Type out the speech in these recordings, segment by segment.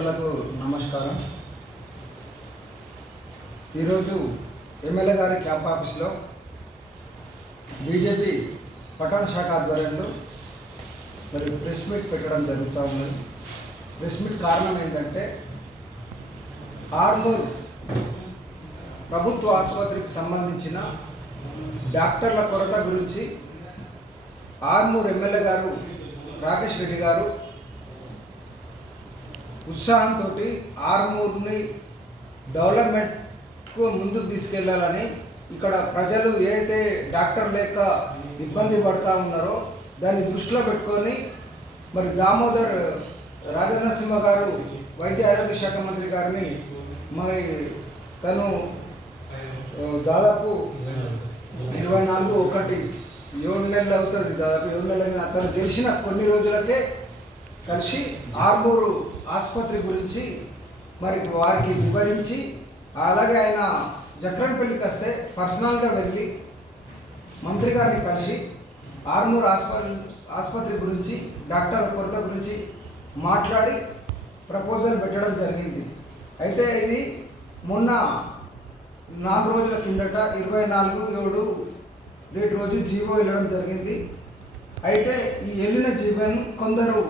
సోదరులకు నమస్కారం. ఈరోజు ఎమ్మెల్యే గారి క్యాంప్ ఆఫీస్లో బీజేపీ పట్టణ శాఖ ఆధ్వర్యంలో మరి ప్రెస్ మీట్ పెట్టడం జరుగుతూ ఉన్నది. ప్రెస్ మీట్ కారణం ఏంటంటే ఆర్మూర్ ప్రభుత్వ ఆసుపత్రికి సంబంధించిన డాక్టర్ల కొరత గురించి ఆర్మూర్ ఎమ్మెల్యే గారు రాకేష్ రెడ్డి గారు ఉత్సాహంతో ఆర్మూర్ని డెవలప్మెంట్కు ముందుకు తీసుకెళ్ళాలని ఇక్కడ ప్రజలు ఏదైతే డాక్టర్ లేక ఇబ్బంది పడుతూ ఉన్నారో దాన్ని దృష్టిలో పెట్టుకొని మరి దామోదర్ రాజనరసింహ గారు వైద్య ఆరోగ్య శాఖ మంత్రి గారిని మరి తను దాదాపు ఇరవై నాలుగు ఒకటి ఏడు నెలలు అవుతుంది దాదాపు ఏడు నెలలు అయిన తను గెలిచిన కొన్ని రోజులకే కలిసి ఆర్మూరు ఆసుపత్రి గురించి మరి వారికి వివరించి అలాగే ఆయన జక్రన్పల్లికి వస్తే పర్సనల్గా వెళ్ళి మంత్రి గారిని కలిసి ఆర్మూర్ ఆసుపత్రి ఆసుపత్రి గురించి డాక్టర్ కొరత గురించి మాట్లాడి ప్రపోజల్ పెట్టడం జరిగింది. అయితే ఇది మొన్న నాలుగు రోజుల కిందట ఇరవై నాలుగు ఏడు రేటు రోజు జీవో వెళ్ళడం జరిగింది. అయితే ఈ వెళ్ళిన జీవన్ కొందరు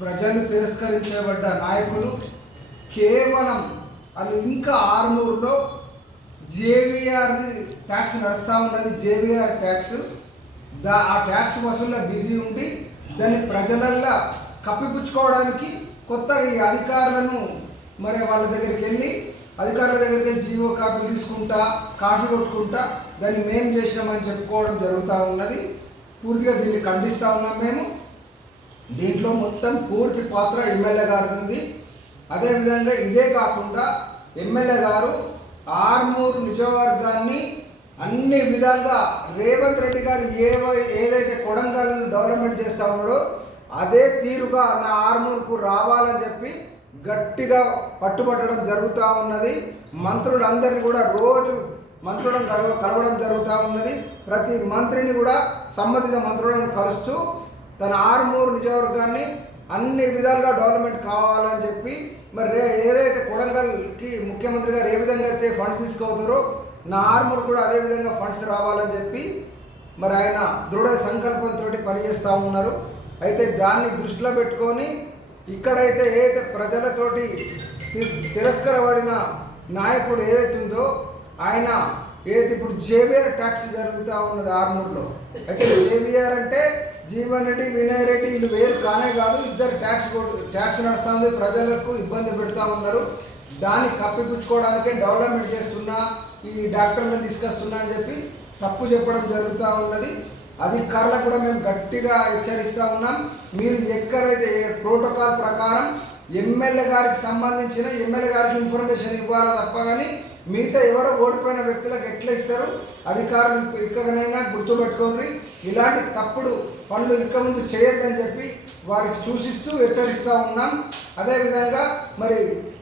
ప్రజలు తిరస్కరించబడ్డ నాయకులు కేవలం వాళ్ళు ఇంకా ఆరునూరులో జేవిఆర్ ట్యాక్స్ నడుస్తూ ఉన్నది జేవిఆర్ ట్యాక్స్ దా ఆ ట్యాక్స్ వసూల్లో బిజీ ఉండి దాన్ని ప్రజలల్లా కప్పిపుచ్చుకోవడానికి కొత్త ఈ అధికారులను మరి వాళ్ళ దగ్గరికి వెళ్ళి అధికారుల దగ్గరికి జీవో కాపీ తీసుకుంటా కాఫీ కొట్టుకుంటా దాన్ని మేము చేసినామని చెప్పుకోవడం జరుగుతూ ఉన్నది. పూర్తిగా దీన్ని ఖండిస్తూ ఉన్నాం మేము. దీంట్లో మొత్తం పూర్తి పాత్ర ఎమ్మెల్యే గారు ఉంది అదేవిధంగా ఇదే కాకుండా ఎమ్మెల్యే గారు ఆర్మూరు నిజవర్గాన్ని అన్ని విధాలుగా రేవంత్ రెడ్డి గారు ఏవ ఏదైతే కొడంగల్ డెవలప్మెంట్ చేస్తా ఉన్నాడో అదే తీరుగా నా ఆర్మూర్కు రావాలని చెప్పి గట్టిగా పట్టుబట్టడం జరుగుతూ ఉన్నది. మంత్రులందరినీ కూడా రోజు మంత్రులను కలవ కలవడం జరుగుతూ ఉన్నది. ప్రతి మంత్రిని కూడా సంబంధిత మంత్రులను కలుస్తూ తన ఆరుమూరు నియోజకవర్గాన్ని అన్ని విధాలుగా డెవలప్మెంట్ కావాలని చెప్పి మరి రే ఏదైతే కొడంగల్కి ముఖ్యమంత్రి గారు ఏ విధంగా అయితే ఫండ్స్ తీసుకోతారో నా ఆర్మూర్ కూడా అదే విధంగా ఫండ్స్ రావాలని చెప్పి మరి ఆయన దృఢ సంకల్పంతో పనిచేస్తూ ఉన్నారు. అయితే దాన్ని దృష్టిలో పెట్టుకొని ఇక్కడైతే ఏదైతే ప్రజలతోటి తిరస్కరబడిన నాయకుడు ఏదైతే ఉందో ఆయన ఏదైతే ఇప్పుడు జేవిఆర్ ట్యాక్స్ జరుగుతూ ఉన్నది ఆర్మూర్లో. అయితే జేవిఆర్ అంటే జీవన్ రెడ్డి వినయ్ రెడ్డి వీళ్ళు వేరు కానే కాదు ఇద్దరు ట్యాక్స్ ట్యాక్స్ నడుస్తుంది ప్రజలకు ఇబ్బంది పెడతా ఉన్నారు. దాన్ని కప్పిపుచ్చుకోవడానికే డెవలప్మెంట్ చేస్తున్నా ఈ డాక్టర్లను తీసుకొస్తున్నా అని చెప్పి తప్పు చెప్పడం జరుగుతూ ఉన్నది. అధికారులకు కూడా మేము గట్టిగా హెచ్చరిస్తూ ఉన్నాం. మీరు ఎక్కడైతే ప్రోటోకాల్ ప్రకారం ఎమ్మెల్యే గారికి సంబంధించిన ఎమ్మెల్యే గారికి ఇన్ఫర్మేషన్ ఇవ్వాలా తప్ప కానీ మిగతా ఎవరో ఓడిపోయిన వ్యక్తులకు ఎట్లా ఇస్తారు? అధికారులు ఇక్కడనైనా గుర్తుపెట్టుకోండి. ఇలాంటి తప్పుడు పనులు ఇక ముందు చేయొద్దని చెప్పి వారికి సూచిస్తూ హెచ్చరిస్తూ ఉన్నాం. అదేవిధంగా మరి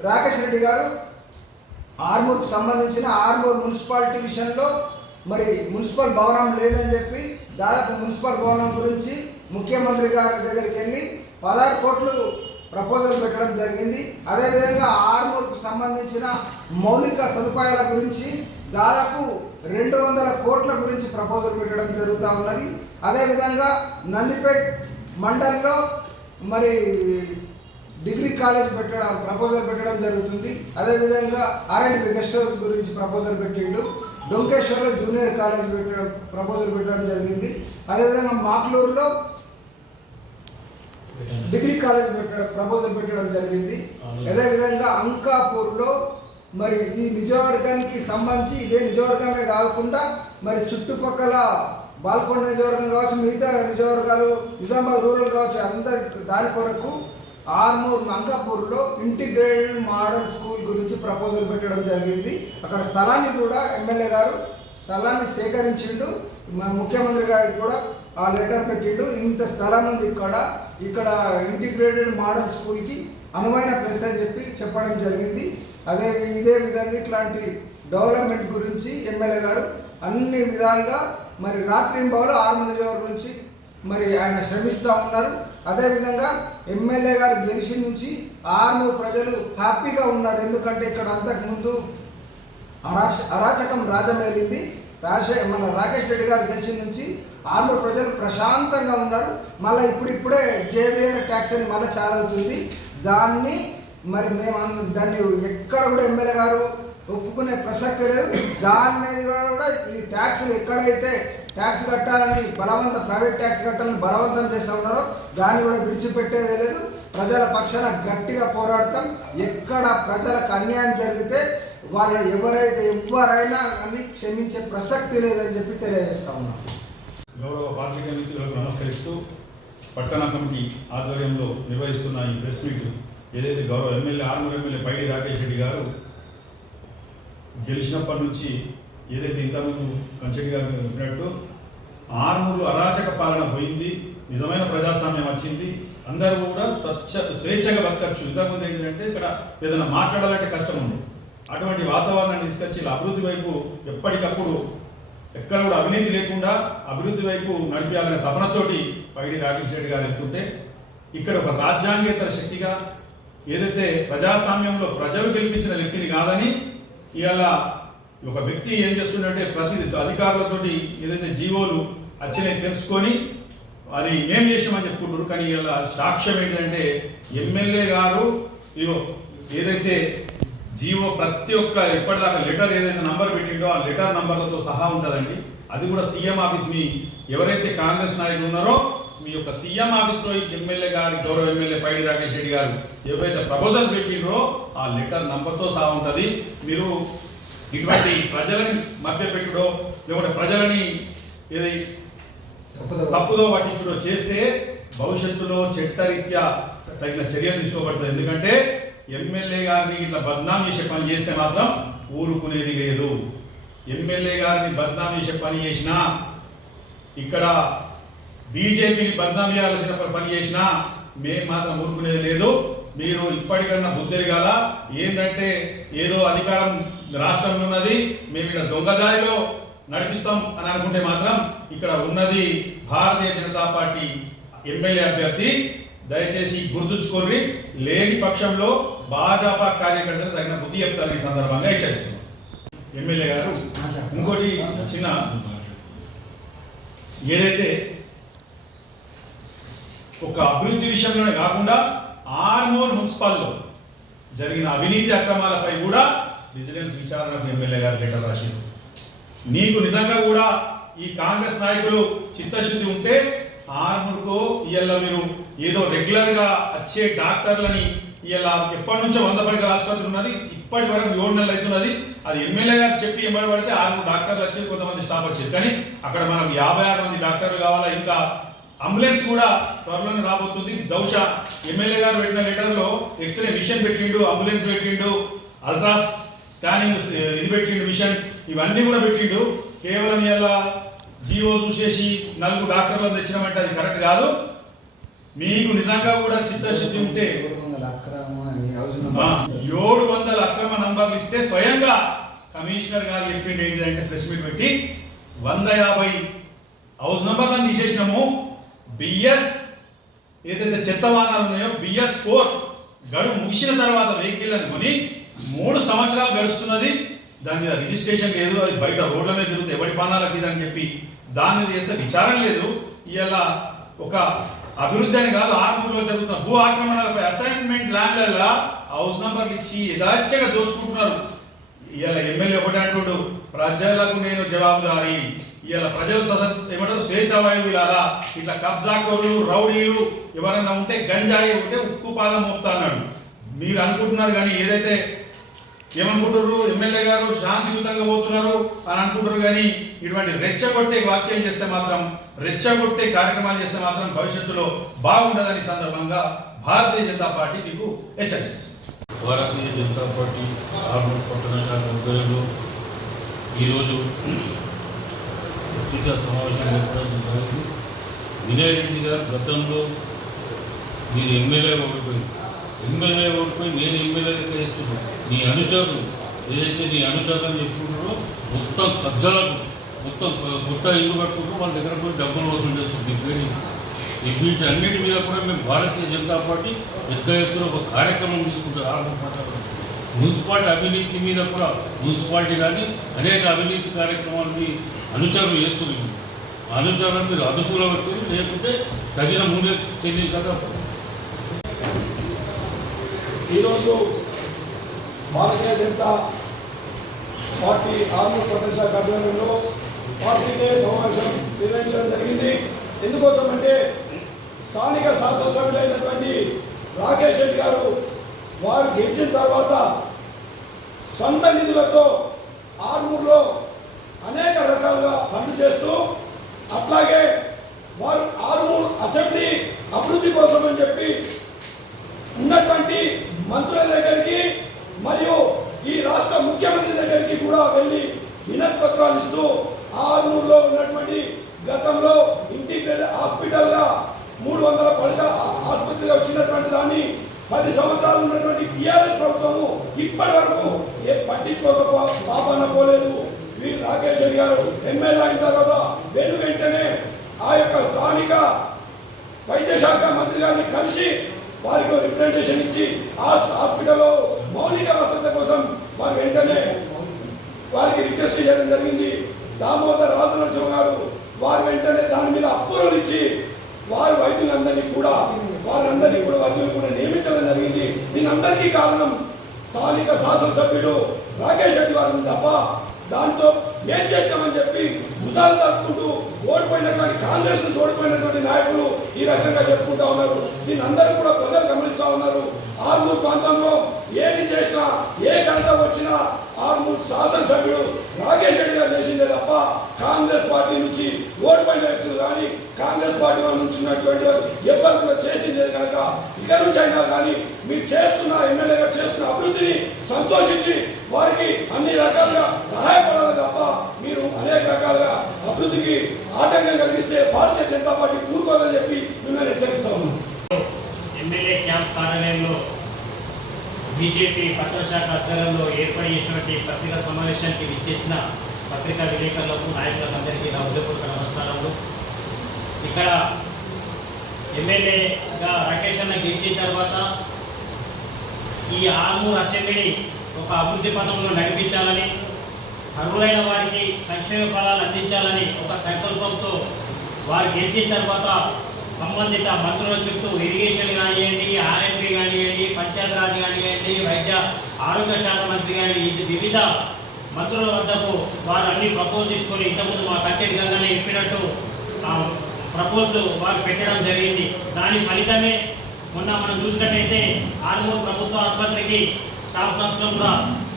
రాకేష్ రెడ్డి గారు ఆర్మూర్కు సంబంధించిన ఆర్మూర్ మున్సిపాలిటీ విషయంలో మరి మున్సిపల్ భవనం లేదని చెప్పి దాదాపు మున్సిపల్ భవనం గురించి ముఖ్యమంత్రి గారి దగ్గరికి వెళ్ళి పదహారు కోట్లు ప్రపోజల్ పెట్టడం జరిగింది. అదేవిధంగా ఆర్మూర్కు సంబంధించిన మౌలిక సదుపాయాల గురించి దాదాపు రెండు వందల కోట్ల గురించి ప్రపోజల్ పెట్టడం జరుగుతూ ఉన్నది. అదేవిధంగా నందిపేట్ మండల్లో మరి డిగ్రీ కాలేజ్ పెట్టడం ప్రపోజల్ పెట్టడం జరుగుతుంది. అదేవిధంగా ఆర్ఎండ్బి గెస్ట్ హౌస్ గురించి ప్రపోజల్ పెట్టిండు. డొంకేశ్వర్లో జూనియర్ కాలేజ్ పెట్టడం ప్రపోజల్ పెట్టడం జరిగింది. అదేవిధంగా మాక్లూరులో డిగ్రీ కాలేజ్ పెట్టడం ప్రపోజల్ పెట్టడం జరిగింది. అదేవిధంగా అంకాపూర్లో మరి ఈ నిజవర్గానికి సంబంధించి ఇదే నిజవర్గమే కాకుండా మరి చుట్టుపక్కల బాల్కొండ నిజవర్గం కావచ్చు మిగతా నిజవర్గాలు నిజామాబాద్ రూరల్ కావచ్చు అందరి దాని కొరకు ఆర్మూర్ అంకాపూర్లో ఇంటిగ్రేటెడ్ మోడల్ స్కూల్ గురించి ప్రపోజల్ పెట్టడం జరిగింది. అక్కడ స్థలాన్ని కూడా ఎమ్మెల్యే గారు స్థలాన్ని సేకరించిండు. మా ముఖ్యమంత్రి గారికి కూడా ఆ లెటర్ పెట్టిండు ఇంత స్థలం ఉంది ఇక్కడ ఇక్కడ ఇంటిగ్రేటెడ్ మోడల్ స్కూల్కి అనువైన ప్లేస్ అని చెప్పి చెప్పడం జరిగింది. అదే ఇదే విధంగా ఇట్లాంటి డెవలప్మెంట్ గురించి ఎమ్మెల్యే గారు అన్ని విధాలుగా మరి రాత్రి ఆరు నియోజకవర్గం నుంచి మరి ఆయన శ్రమిస్తూ ఉన్నారు. అదేవిధంగా ఎమ్మెల్యే గారు గెలిచి నుంచి ఆరు ప్రజలు హ్యాపీగా ఉన్నారు. ఎందుకంటే ఇక్కడ అంతకుముందు అరాచ అరాచకం రాజమేలింది. రాజే మన రాకేష్ రెడ్డి గారు గెలిచిన నుంచి ఆంధ్ర ప్రజలు ప్రశాంతంగా ఉన్నారు. మళ్ళీ ఇప్పుడిప్పుడే జేబీఆర్ ట్యాక్స్ అని మళ్ళీ చాలా అవుతుంది దాన్ని మరి మేము దాన్ని ఎక్కడ కూడా ఎమ్మెల్యే గారు ఒప్పుకునే ప్రసక్తి లేదు. దాని మీద కూడా ఈ ట్యాక్సులు ఎక్కడైతే ట్యాక్స్ కట్టాలని బలవంతం ప్రైవేట్ ట్యాక్స్ కట్టాలని బలవంతం చేస్తూ ఉన్నారో దాన్ని కూడా విడిచిపెట్టేదే లేదు. ప్రజల పక్షాన గట్టిగా పోరాడతాం. ఎక్కడ ప్రజలకు అన్యాయం జరిగితే వాళ్ళు ఎవరైతే ఎవరైనా అని క్షమించే ప్రసక్తి లేదని చెప్పి తెలియజేస్తా ఉన్నాం. గౌరవ పాత్రిక మిత్రులకు నమస్కరిస్తూ పట్టణ కమిటీ ఆధ్వర్యంలో నిర్వహిస్తున్న ఈ ప్రెస్ మీట్ ఏదైతే గౌరవ ఎమ్మెల్యే ఆర్మూర్ ఎమ్మెల్యే పైడి రాకేష్ రెడ్డి గారు గెలిచినప్పటి నుంచి ఏదైతే ఇంతకుముందు కంచెడ్డి గారు చెప్పినట్టు ఆర్మూర్లో అరాచక పాలన పోయింది నిజమైన ప్రజాస్వామ్యం వచ్చింది. అందరూ కూడా స్వచ్ఛ స్వేచ్ఛగా బతకచ్చు. ఇంతకుముందు ఏంటంటే ఇక్కడ ఏదైనా మాట్లాడాలంటే కష్టం ఉంది అటువంటి వాతావరణాన్ని తీసుకొచ్చి ఇలా అభివృద్ధి వైపు ఎప్పటికప్పుడు ఎక్కడ కూడా అవినీతి లేకుండా అభివృద్ధి వైపు నడిపేయాలనే తపనతోటి పైడి రాకేష్ రెడ్డి గారు ఎత్తుంటే ఇక్కడ ఒక రాజ్యాంగేతర శక్తిగా ఏదైతే ప్రజాస్వామ్యంలో ప్రజలు గెలిపించిన వ్యక్తిని కాదని ఇవాళ ఒక వ్యక్తి ఏం చేస్తుందంటే ప్రతి అధికారులతోటి ఏదైతే జీవోలు వచ్చినాయి తెలుసుకొని అది ఏం చేసామని చెప్పుకుంటారు కానీ ఇలా సాక్ష్యం ఏంటంటే ఎమ్మెల్యే గారు ఇగో ఏదైతే జీవో ప్రతి ఒక్క ఇప్పటిదాకా లెటర్ ఏదైతే నంబర్ పెట్టిండో ఆ లెటర్ నంబర్లతో సహా ఉంటుందండి. అది కూడా సీఎం ఆఫీస్ మీ ఎవరైతే కాంగ్రెస్ నాయకులు ఉన్నారో మీ యొక్క సీఎం ఆఫీస్లో ఈ ఎమ్మెల్యే గారి గౌరవ ఎమ్మెల్యే పైడి రాకేష్ రెడ్డి గారు ఎవరైతే ప్రపోజల్ పెట్టిండ్రో ఆ లెటర్ నంబర్తో సహా ఉంటుంది. మీరు ఇటువంటి ప్రజలని మభ్యపెట్టుడో లేకుంటే ప్రజలని ఏది తప్పుదో పట్టించుడో చేస్తే భవిష్యత్తులో చట్టరీత్యా తగిన చర్యలు తీసుకోబడుతుంది ఎందుకంటే ఎమ్మెల్యే గారిని ఇట్లా బద్నాం చేసే పని చేస్తే మాత్రం ఊరుకునేది లేదు. ఎమ్మెల్యే గారిని బద్నాం చేసే పని చేసినా ఇక్కడ బీజేపీని బద్నాం చేయాల్సిన పని చేసినా మేము మాత్రం ఊరుకునేది లేదు. మీరు ఇప్పటికన్నా బుద్ధిరిగాల ఏంటంటే ఏదో అధికారం రాష్ట్రంలో ఉన్నది మేము ఇక్కడ దొంగదారిలో నడిపిస్తాం అని అనుకుంటే మాత్రం ఇక్కడ ఉన్నది భారతీయ జనతా పార్టీ ఎమ్మెల్యే అభ్యర్థి. దయచేసి గుర్తుంచుకోండి లేని పక్షంలో భాజపా కార్యకర్తలు తగిన బుద్ధి చెప్తారు ఈ సందర్భంగా హెచ్చరిస్తున్నాం. ఎమ్మెల్యే గారు ఇంకోటి చిన్న ఏదైతే ఒక అభివృద్ధి విషయంలోనే కాకుండా ఆర్మూర్ మున్సిపాల్లో జరిగిన అవినీతి అక్రమాలపై కూడా విజిలెన్స్ విచారణకు ఎమ్మెల్యే గారు లెటర్ రాసింది నీకు నిజంగా కూడా ఈ కాంగ్రెస్ నాయకులు చిత్తశుద్ధి ఉంటే ఆర్మూర్కు ఇవాళ మీరు ఏదో రెగ్యులర్గా వచ్చే డాక్టర్లని ఇలా ఎప్పటి నుంచో వంద పడకల ఆసుపత్రి ఉన్నది. ఇప్పటి వరకు ఏడు నెలలు అవుతున్నది. అది ఎమ్మెల్యే గారు చెప్పి ఎంబడి పడితే ఆరుగురు డాక్టర్లు వచ్చి కొంతమంది స్టాఫ్ వచ్చేది కానీ అక్కడ మనకు యాభై ఆరు మంది డాక్టర్లు కావాలా? ఇంకా అంబులెన్స్ కూడా త్వరలోనే రాబోతుంది. బహుశా ఎమ్మెల్యే గారు పెట్టిన లెటర్లో ఎక్స్రే మిషన్ పెట్టిండు అంబులెన్స్ పెట్టిండు అల్ట్రాస్ స్కానింగ్ ఇది పెట్టిండు మిషన్ ఇవన్నీ కూడా పెట్టిండు. కేవలం ఇలా జీవో చూసేసి నలుగురు డాక్టర్లు తెచ్చినామంటే అది కరెక్ట్ కాదు. మీకు నిజంగా కూడా చిత్తశుద్ధి ఉంటే ఏడు వందల అక్రమ నంబర్లు ఇస్తే స్వయంగా కమిషనర్ గారు చెప్పింది ఏంటంటే ప్రెస్ మీట్ పెట్టి వంద యాభై హౌస్ నంబర్లను తీసేసినాము. బిఎస్ ఏదైతే చెత్త వాహనాలు ఉన్నాయో బిఎస్ ఫోర్ గడువు ముగిసిన తర్వాత వెహికల్ అని కొని మూడు సంవత్సరాలు గడుస్తున్నది. దాని మీద రిజిస్ట్రేషన్ లేదు. అది బయట రోడ్ల మీద తిరుగుతుంది ఎవరి పానాలకి అని చెప్పి దాని మీద చేస్తే విచారణ లేదు. ఇలా ఒక అభివృద్ధి అని కాదు ఆర్మూర్లో జరుగుతున్న భూ ఆక్రమణలపై అసైన్మెంట్ ల్యాండ్ల హౌస్ నంబర్లు ఇచ్చి యథాచ్ఛగా దోసుకుంటున్నారు. ఇవాళ ఎమ్మెల్యే ఒకటి అంటుడు ప్రజలకు నేను జవాబుదారి. ఇవాళ ప్రజలు సదస్ ఏమంటారు స్వేచ్ఛ వాయువులారా ఇట్లా కబ్జాకోరులు రౌడీలు ఎవరైనా ఉంటే గంజాయి ఉంటే ఉక్కు పాదం మోపుతా అన్నాడు. మీరు అనుకుంటున్నారు కానీ ఏదైతే ఏమనుకుంటారు ఎమ్మెల్యే గారు శాంతియుతంగా పోతున్నారు అని అనుకుంటారు కానీ ఇటువంటి రెచ్చగొట్టే వాక్యం చేస్తే మాత్రం రెచ్చగొట్టే కార్యక్రమాలు చేస్తే మాత్రం భవిష్యత్తులో బాగుండదని సందర్భంగా భారతీయ జనతా పార్టీ మీకు హెచ్చరిస్తుంది. భారతీయ జనతా పార్టీ ఆర్మూర్ పట్టణ శాఖ ఆధ్వర్యంలో ఈరోజు పత్రికా సమావేశం జరిగింది. వినయ్ రెడ్డి గారు గతంలో మీరు ఎమ్మెల్యే ఓడిపోయింది ఎమ్మెల్యే ఓడిపోయి నేను ఎమ్మెల్యే చేస్తున్నాను. నీ అనుచరులు ఏదైతే నీ అనుచరులు చెప్పుకుంటారో మొత్తం పెద్దలకు మొత్తం కొత్త ఇల్లు కట్టుకుంటూ వాళ్ళ దగ్గర పోయి డబ్బులు వసూలు చేస్తుంది పేరు వీటన్నిటి మీద కూడా మేము భారతీయ జనతా పార్టీ పెద్ద ఎత్తున ఒక కార్యక్రమం తీసుకుంటారు ఆర్మూర్ మున్సిపాలిటీ అవినీతి మీద కూడా మున్సిపాలిటీ కానీ అనేక అవినీతి కార్యక్రమాలని అనుచరులు చేస్తున్నారు. ఆ అనుచరులను మీరు అనుకూలం పెట్టుకుని లేకుంటే తగిన ముందే తెలియదు కదా ఈరోజు భారతీయ జనతా పార్టీ ఆర్మూర్ పట్టణ శాఖ ఆధ్వర్యంలో పార్టీకే సమావేశం నిర్వహించడం జరిగింది. ఎందుకోసం అంటే స్థానిక శాసనసభ్యులైనటువంటి రాకేష్ రెడ్డి గారు వారు గెలిచిన తర్వాత సొంత నిధులతో ఆర్మూర్లో అనేక రకాలుగా పనులు చేస్తూ అట్లాగే వారు ఆర్మూర్ అసెంబ్లీ అభివృద్ధి కోసం అని చెప్పి ఉన్నటువంటి మంత్రుల దగ్గరికి మరియు ఈ రాష్ట్ర ముఖ్యమంత్రి దగ్గరికి కూడా వెళ్ళి వినతి పత్రాలు ఇస్తూ ఆర్మూర్లో ఉన్నటువంటి గతంలో ఇంటిగ్రేటెడ్ హాస్పిటల్గా మూడు వందల పడక ఆసుపత్రిగా వచ్చినటువంటి దాన్ని పది సంవత్సరాలు ఉన్నటువంటి టీఆర్ఎస్ ప్రభుత్వము ఇప్పటి వరకు ఏ పట్టించుకోక పాపన పోలేదు వీరు రాకేష్ రెడ్డి గారు ఎమ్మెల్యే అయిన తర్వాత వెను వెంటనే ఆ యొక్క స్థానిక వైద్య శాఖ మంత్రి గారిని కలిసి వారికి రిప్రజెంటేషన్ ఇచ్చి హాస్పిటల్లో మౌలిక వసతుల కోసం వారు వెంటనే వారికి రిక్వెస్ట్ చేయడం జరిగింది. దామోదర్ రాజనరసింహ గారు వారు వెంటనే దాని మీద అప్రూవల్ ఇచ్చి వారి వైద్యులందరినీ కూడా వారందరినీ కూడా వైద్యులు కూడా నియమించడం జరిగింది. దీని అందరికీ కారణం స్థానిక శాసనసభ్యుడు రాకేష్ రెడ్డి వారిని తప్ప దాంతో మేం చేసినామని చెప్పి భుజాలు తప్పుకుంటూ ఓడిపోయినటువంటి కాంగ్రెస్ నుంచి ఓడిపోయినటువంటి నాయకులు ఈ రకంగా చెప్పుకుంటా ఉన్నారు. దీని అందరూ కూడా ప్రజలు గమనిస్తా ఉన్నారు. ఆర్మూర్ ప్రాంతంలో ఏది చేసినా ఏ ఘనత వచ్చినా ఆర్మూర్ శాసనసభ్యుడు రాకేష్ రెడ్డి గారు చేసిందే తప్ప కాంగ్రెస్ పార్టీ నుంచి ఓడిపోయిన వ్యక్తులు కానీ కాంగ్రెస్ పార్టీ వాళ్ళ నుంచి ఉన్నటువంటి వారు ఎవరు కూడా చేసిందే కనుక ఇక నుంచి అయినా కానీ మీరు చేస్తున్న ఎమ్మెల్యేగా చేస్తున్న అభివృద్ధిని సంతోషించి వారికి అన్ని రకాలుగా సహాయపడాలి తప్ప మీరు అనేక రకాలుగా అభివృద్ధికి ఆటంకం కలిగిస్తే భారతీయ జనతా పార్టీ ఊరుకోదని చెప్పి మిమ్మల్ని హెచ్చరిస్తా ఉన్నాం. ఎమ్మెల్యే క్యాంప్ కార్యాలయంలో బీజేపీ పట్టణశాఖ ఆధ్వర్యంలో ఏర్పాటు చేసినటువంటి పత్రికా సమావేశానికి విచ్చేసిన పత్రికా విలేకరులకు నాయకులందరికీ నా ఉదయపూర్వక నమస్కారములు. ఇక్కడ ఎమ్మెల్యేగా రాకేష్ అన్న గెలిచిన తర్వాత ఈ ఆర్మూర్ అసెంబ్లీని ఒక అభివృద్ధి పథంలో నడిపించాలని అర్హులైన వారికి సంక్షేమ ఫలాలు అందించాలని ఒక సంకల్పంతో వారు గెలిచిన తర్వాత సంబంధిత మంత్రుల చుట్టూ ఇరిగేషన్ కానివ్వండి ఆర్ఎంపీ కానివ్వండి పంచాయతీరాజ్ కానివ్వండి వైద్య ఆరోగ్య శాఖ మంత్రి కానీ వివిధ మంత్రుల వద్దకు వారు అన్ని ప్రపోజ్ తీసుకొని ఇంతకుముందు మా కచేరి గంగానే చెప్పినట్టు ప్రపోజల్ వారు పెట్టడం జరిగింది. దాని ఫలితమే మొన్న మనం చూసినట్టయితే ఆర్మూర్ ప్రభుత్వ ఆసుపత్రికి స్టాఫ్ నష్టం కూడా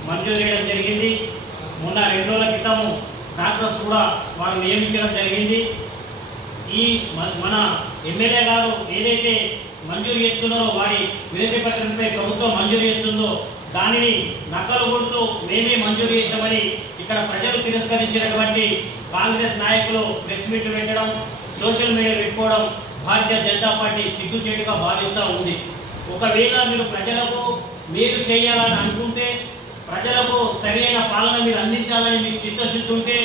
మంజూరు చేయడం జరిగింది. మొన్న రెండు రోజుల క్రితము డాక్టర్స్ కూడా వాళ్ళు నియమించడం జరిగింది. ఈ మ- మన ఎమ్మెల్యే గారు ఏదైతే మంజూరు చేస్తున్నారో వారి వినతి పత్రంపై ప్రభుత్వం మంజూరు చేస్తుందో దానిని నకలు కొడుతూ మేమే మంజూరు చేసినామని ఇక్కడ ప్రజలు తిరస్కరించినటువంటి కాంగ్రెస్ నాయకులు ప్రెస్ మీట్లు పెట్టడం సోషల్ మీడియా పెట్టుకోవడం భారతీయ జనతా పార్టీ సిగ్గుచేటుగా భావిస్తూ ఉంది. ఒకవేళ మీరు ప్రజలకు మేలు చేయాలని అనుకుంటే ప్రజలకు సరైన పాలన మీరు అందించాలని మీకు చిత్తశుద్ధి ఉంటే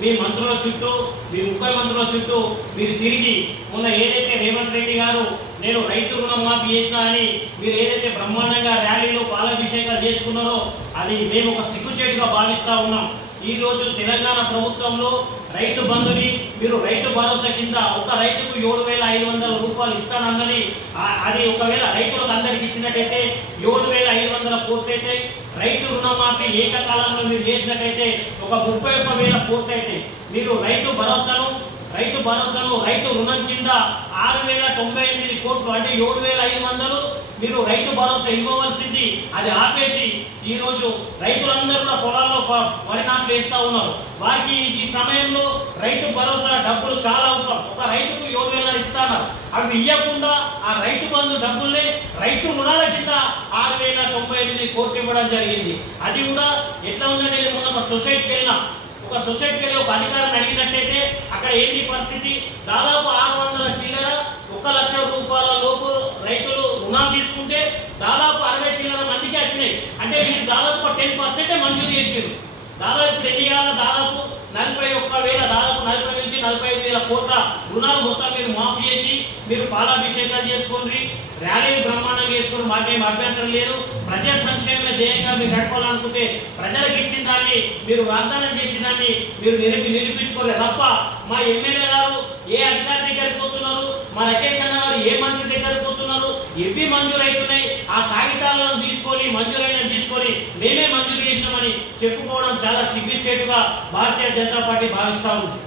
మీ మంత్రుల చుట్టూ మీ ముఖ్యమంత్రుల చుట్టూ మీరు తిరిగి మొన్న ఏదైతే రేవంత్ రెడ్డి గారు నేను రైతు రుణమాఫీ చేసిన అని మీరు ఏదైతే బ్రహ్మాండంగా ర్యాలీలు పాలాభిషేకాలు చేసుకున్నారో అది మేము ఒక సిగ్గుచేటుగా భావిస్తా ఉన్నాం. ఈ రోజు తెలంగాణ ప్రభుత్వంలో రైతు బంధుని మీరు రైతు భరోసా కింద ఒక రైతుకు ఏడు వేల ఐదు వందల రూపాయలు ఇస్తానన్నది అది ఒకవేళ రైతులకు అందరికి ఇచ్చినట్టయితే ఏడు వేల ఐదు వందల కోట్లు అయితే రైతు రుణమాఫీ ఏకకాలంలో మీరు చేసినట్టయితే ఒక ముప్పై ఒక్క వేల కోట్లు అయితే మీరు రైతు భరోసాను రైతు భరోసాను రైతు రుణం కింద ఆరు వేల తొంభై ఎనిమిది కోట్లు అంటే ఏడు వేల ఐదు వందలు మీరు రైతు భరోసా ఇవ్వవలసింది. అది ఆపేసి ఈరోజు రైతులందరూ కూడా పొలాల్లో ప- వరి నాట్లు ఉన్నారు. వారికి ఈ సమయంలో రైతు భరోసా డబ్బులు చాలా అవసరం. ఒక రైతుకు ఏడు వేల ఇస్తాను. అవి ఇవ్వకుండా ఆ రైతు బంధు డబ్బుల్ని రైతు రుణాల కింద ఆరు వేల తొంభై ఎనిమిది కోట్లు ఇవ్వడం జరిగింది. అది కూడా ఎట్లా ఉందంటే మొన్న సొసైటీకి వెళ్ళినా. ఒక సొసైటీకి వెళ్ళి ఒక అధికారిని అడిగినట్టయితే అక్కడ ఏంటి పరిస్థితి? దాదాపు ఆరు వందల చిల్లర ఒక లక్ష రూపాయల లోపు రైతులు రుణాలు తీసుకుంటే దాదాపు అరవై చిల్లర మందికి వచ్చినాయి. అంటే మీరు దాదాపు టెన్ పర్సెంటే మంజూరు చేసారు దాదాపు ఇప్పుడు ఎన్ని దాదాపు నలభై ఒక్క వేల దాదాపు నలభై నుంచి నలభై ఐదు వేల కోట్ల రుణాలు మొత్తం మీరు మాఫ్ చేసి మీరు పాలాభిషేకాలు చేసుకోండి. ర్యాలీలు బ్రహ్మాండంగా చేసుకుని మాకేం అభ్యంతరం లేదు. ప్రజా సంక్షేమ ధ్యేయంగా మీరు నడపాలనుకుంటే ప్రజలకు ఇచ్చిన దాన్ని మీరు వాగ్దానం చేసిన దాన్ని మీరు నిరూపి నిరూపించుకోలేదు తప్ప మా ఎమ్మెల్యే గారు ఏ అధికారి దగ్గరికి పోతున్నారు? మా రకేష్ అన్న గారు ఏ మంత్రి దగ్గరికి పోతున్నారు? ఎవి మంజూరు అవుతున్నాయి ఆ కాగితాలను తీసుకొని మంజూరైన తీసుకొని మేమే మంజూరు చేసినామని చెప్పుకోవడం చాలా సిగ్నిఫికెంట్గా భారతీయ జనతా పార్టీ భావిస్తా ఉంది.